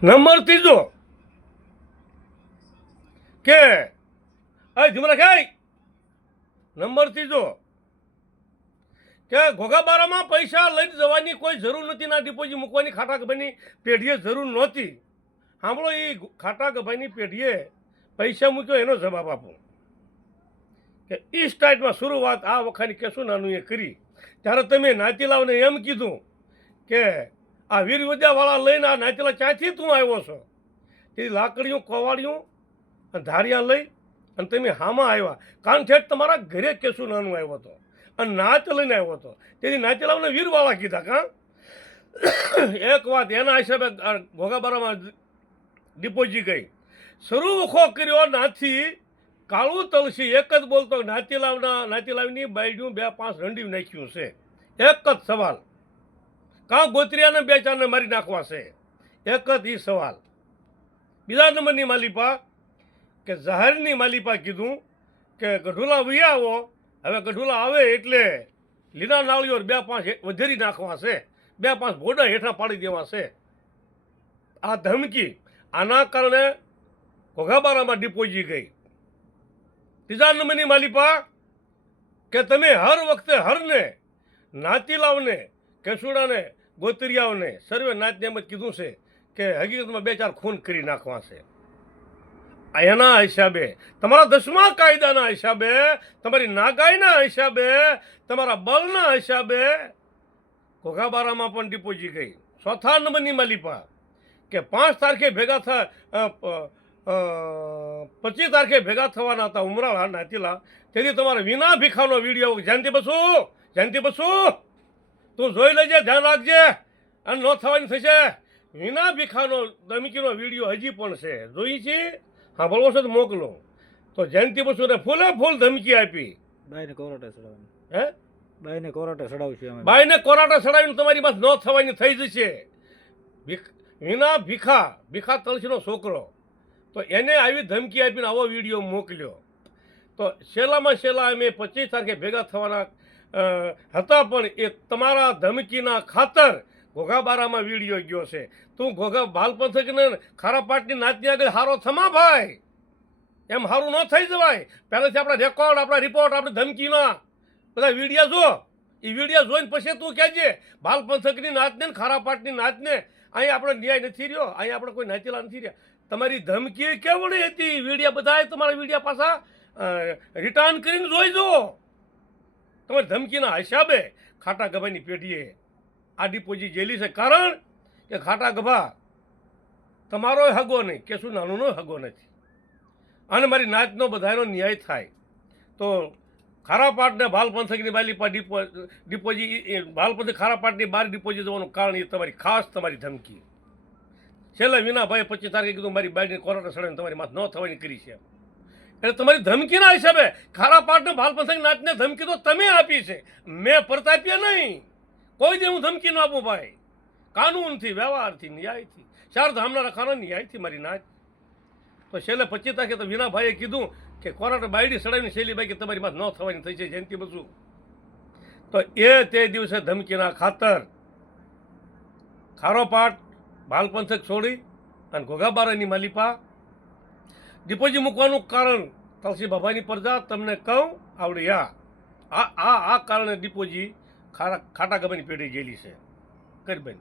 Number ત્રીજો કે ધીમરા ખાય. નંબર ત્રીજો કે ઘોઘાબારામાં પૈસા લઈને જવાની કોઈ જરૂર નથી, ના ડિપોઝિટ મૂકવાની ખાટાગભાઈની પેઢીએ જરૂર નહોતી. સાંભળો, એ ખાટાગભાઈની પેઢીએ પૈસા મૂક્યો એનો જવાબ આપો કે એ સ્ટાઇલમાં શરૂઆત આ વખતની કેશું નાનું એ કરી ત્યારે તમે નાતીલાવને એમ કીધું કે આ વીર વિદ્યાવાળા લઈને આ નાતીલા ક્યાંથી તું આવ્યો છો? તે લાકડીઓ કોવાળીઓ અને ધારિયા લઈ અને તમે હામાં આવ્યા, કારણ ઠેઠ તમારા ઘરે કેશું નાનું આવ્યો હતો અને નાચ લઈને આવ્યો હતો. તેથી નાતીલાવને વીરવાળા કીધા. કાં એક વાત એના હિસાબે ઘોઘાબારામાં ડિપોઝિટ ગઈ. શરૂ વખો કર્યો નાથી કાળું તલસી એક જ બોલતો નાતીલાવની બાયડ્યું 2-5 રંડી નાખ્યું છે. એક જ સવાલ, કાં ગોત્રિયાને 2-4ને મારી નાખવા છે? એક જ એ સવાલ. બીજા નંબરની માલિપા કે જાહેરની માલિપા કીધું કે ગઢુલા વહી આવો. હવે ગઢુલા આવે એટલે લીલા નાળીઓ 2-5 વધેરી નાખવા છે, 2-5 ભોડા હેઠા પાડી દેવા છે. આ ધમકી, આના કારણે ઘોઘાબારામાં ડિપોઝિટ ગઈ. ત્રીજા નંબરની માલિપા કે તમે હર વખતે હરને, નાતીલાવને, કેસુડાને, ગોતરિયાઓને સર્વે નાતને એમ જ કીધું છે કે હકીકતમાં 2-4 ખૂન કરી નાખવા છે. એના હિસાબે, તમારા 10મા કાયદાના હિસાબે, તમારી નાગાઈના હિસાબે, તમારા બળના હિસાબે ઘોઘાબારામાં પણ ડિપોઝિટ ગઈ. ચોથા નંબરની માલિપા કે 5 તારીખે ભેગા 25 તારીખે ભેગા થવાના હતા ઉમરાળા નાતીલા. તેથી તમારે વિના ભીખાનો વિડીયો જયંતિ બસુ તું જોઈ લેજે, ધ્યાન રાખજે અને ન થવાની થશે. વિના ભીખાનો ધમકીનો વિડીયો હજી પણ છે, જોઈ છે? હા, બોલવો છે તો મોકલો. તો જયંતિ બસુને ફૂલે ફૂલ ધમકી આપી. બાઈને કોરાટે ચડાવવાની. હે? બાઈને કોરાટે ચડાવશું અમે. બાઈને કોરાટે ચડાવીને તમારી પાસે ન થવાની થઈ જશે. વિના ભીખા તલસીનો છોકરો, તો એને આવી ધમકી આપીને આવો વિડીયો મોકલ્યો. તો છેલ્લામાં છેલ્લા અમે 25 તારીખે ભેગા થવાના હતા, પણ એ તમારા ધમકીના ખાતર ઘોઘાબારામાં વિડીયો ગયો છે. તું બાલ પંથકને ખારા પાટની નાતની આગળ હારો થમા ભાઈ, એમ સારું ન થઈ જવાય. પહેલેથી આપણા રેકોર્ડ, આપણા રિપોર્ટ, આપણી ધમકીના બધા વિડીયો જો. એ વિડીયો જોઈને પછી તું કહેજે બાલ પંથકની નાતને ને ખારા પાટની નાતને અહીંયા આપણો ન્યાય નથી રહ્યો, અહીંયા આપણે કોઈ નાતીલા નથી રહ્યા. તમારી ધમકી કેવડી હતી? વિડીયા બધાએ તમારા વિડીયા પાછા રિટર્ન કરીને જોઈ જો. તમારી ધમકીના હિસાબે ખાટાગભાની પેઢીએ આ ડિપોઝિટ જેલી છે. કારણ કે ખાટાગભા તમારો હગો નહીં, કેશું નાનુંનો હગો નથી. અને મારી નાચનો બધાનો ન્યાય થાય. તો ખારાપાટને ભાલપંથકની બાલીપા ડિપોઝિટ, ભાલપંથક ખારાપાટની બહાર ડિપોઝિટ જવાનું કારણ એ તમારી ખાસ તમારી ધમકી. છેલ્લે વિનાભાઈ 25 તારીખે કીધું મારી બાઈની કોરાટે સડાવીને તમારી માથ ન થવાની કરી છે. એટલે તમારી ધમકીના હિસાબે ખારાપાટને ભાલપંથક નાચને ધમકી તો તમે આપી છે, મેં પ્રતાપ્યા નહીં. કોઈ દે હું ધમકી ન આપું ભાઈ. કાનૂનથી, વ્યવહારથી, ન્યાયથી, 4 ધામના રખાના ન્યાયથી મારી નાચ. તો છેલ્લે 25 તારીખે તો વિનાભાઈએ કીધું કે કોરાટે બાયડી સડાવીને શૈલીભાઈ કે તમારી માથ ન થવાની થઈ છે જયંતિ બસુ. તો તે દિવસે ધમકીના ખાતર ખારોપાટ ભાલપંથક છોડી અને ઘોઘાબારાની માલિપા ડિપોઝિટ મૂકવાનું કારણ તલસી બાબાની પ્રજા તમને કહું આવડી. આ કારણે ડિપોઝિટ ખાટાગભાની પેઢી ગયેલી છે. કરી બેન.